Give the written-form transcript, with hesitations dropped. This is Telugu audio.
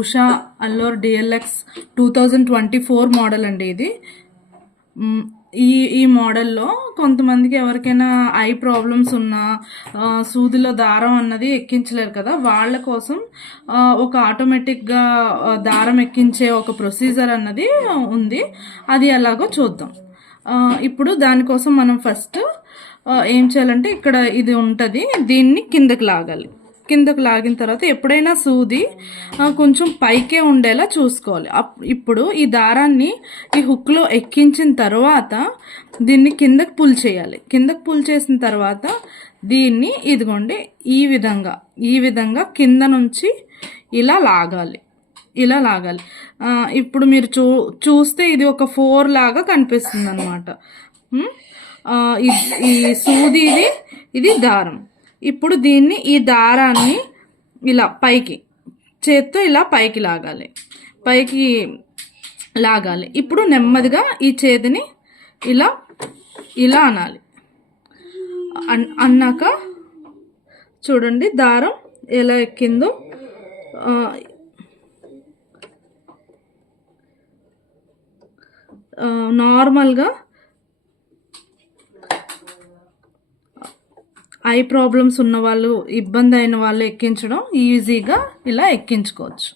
ఉషా అల్లోర్ డిఎల్ఎక్స్ 2024 మోడల్ అండి ఇది. ఈ మోడల్లో కొంతమందికి ఎవరికైనా ఐ ప్రాబ్లమ్స్ ఉన్నా సూదిలో దారం అన్నది ఎక్కించలేరు కదా, వాళ్ళ కోసం ఒక ఆటోమేటిక్గా దారం ఎక్కించే ఒక ప్రొసీజర్ అన్నది ఉంది. అది ఎలాగో చూద్దాం. ఇప్పుడు దానికోసం మనం ఫస్ట్ ఏం చేయాలంటే ఇక్కడ ఇది ఉంటుంది, దీన్ని కిందకి లాగాలి. కిందకు లాగిన తర్వాత ఎప్పుడైనా సూది కొంచెం పైకే ఉండేలా చూసుకోవాలి. ఇప్పుడు ఈ దారాన్ని ఈ హుక్లో ఎక్కించిన తర్వాత దీన్ని కిందకు పుల్ చేయాలి. కిందకు పుల్ చేసిన తర్వాత దీన్ని ఇదిగోండి ఈ విధంగా కింద నుంచి ఇలా లాగాలి. ఇప్పుడు మీరు చూస్తే ఇది ఒక 4 లాగా కనిపిస్తుంది అనమాట. ఈ సూది ఇది దారం. ఇప్పుడు ఈ దారాన్ని ఇలా చేత్తో ఇలా పైకి లాగాలి. ఇప్పుడు నెమ్మదిగా ఈ చేతిని ఇలా అనాలి. అన్నాక చూడండి దారం ఎలా ఎక్కిందో. నార్మల్గా ఐ ప్రాబ్లమ్స్ ఉన్న వాళ్ళు, ఇబ్బంది అయిన వాళ్ళు ఎక్కించడం ఈజీగా ఇలా ఎక్కించుకోవచ్చు.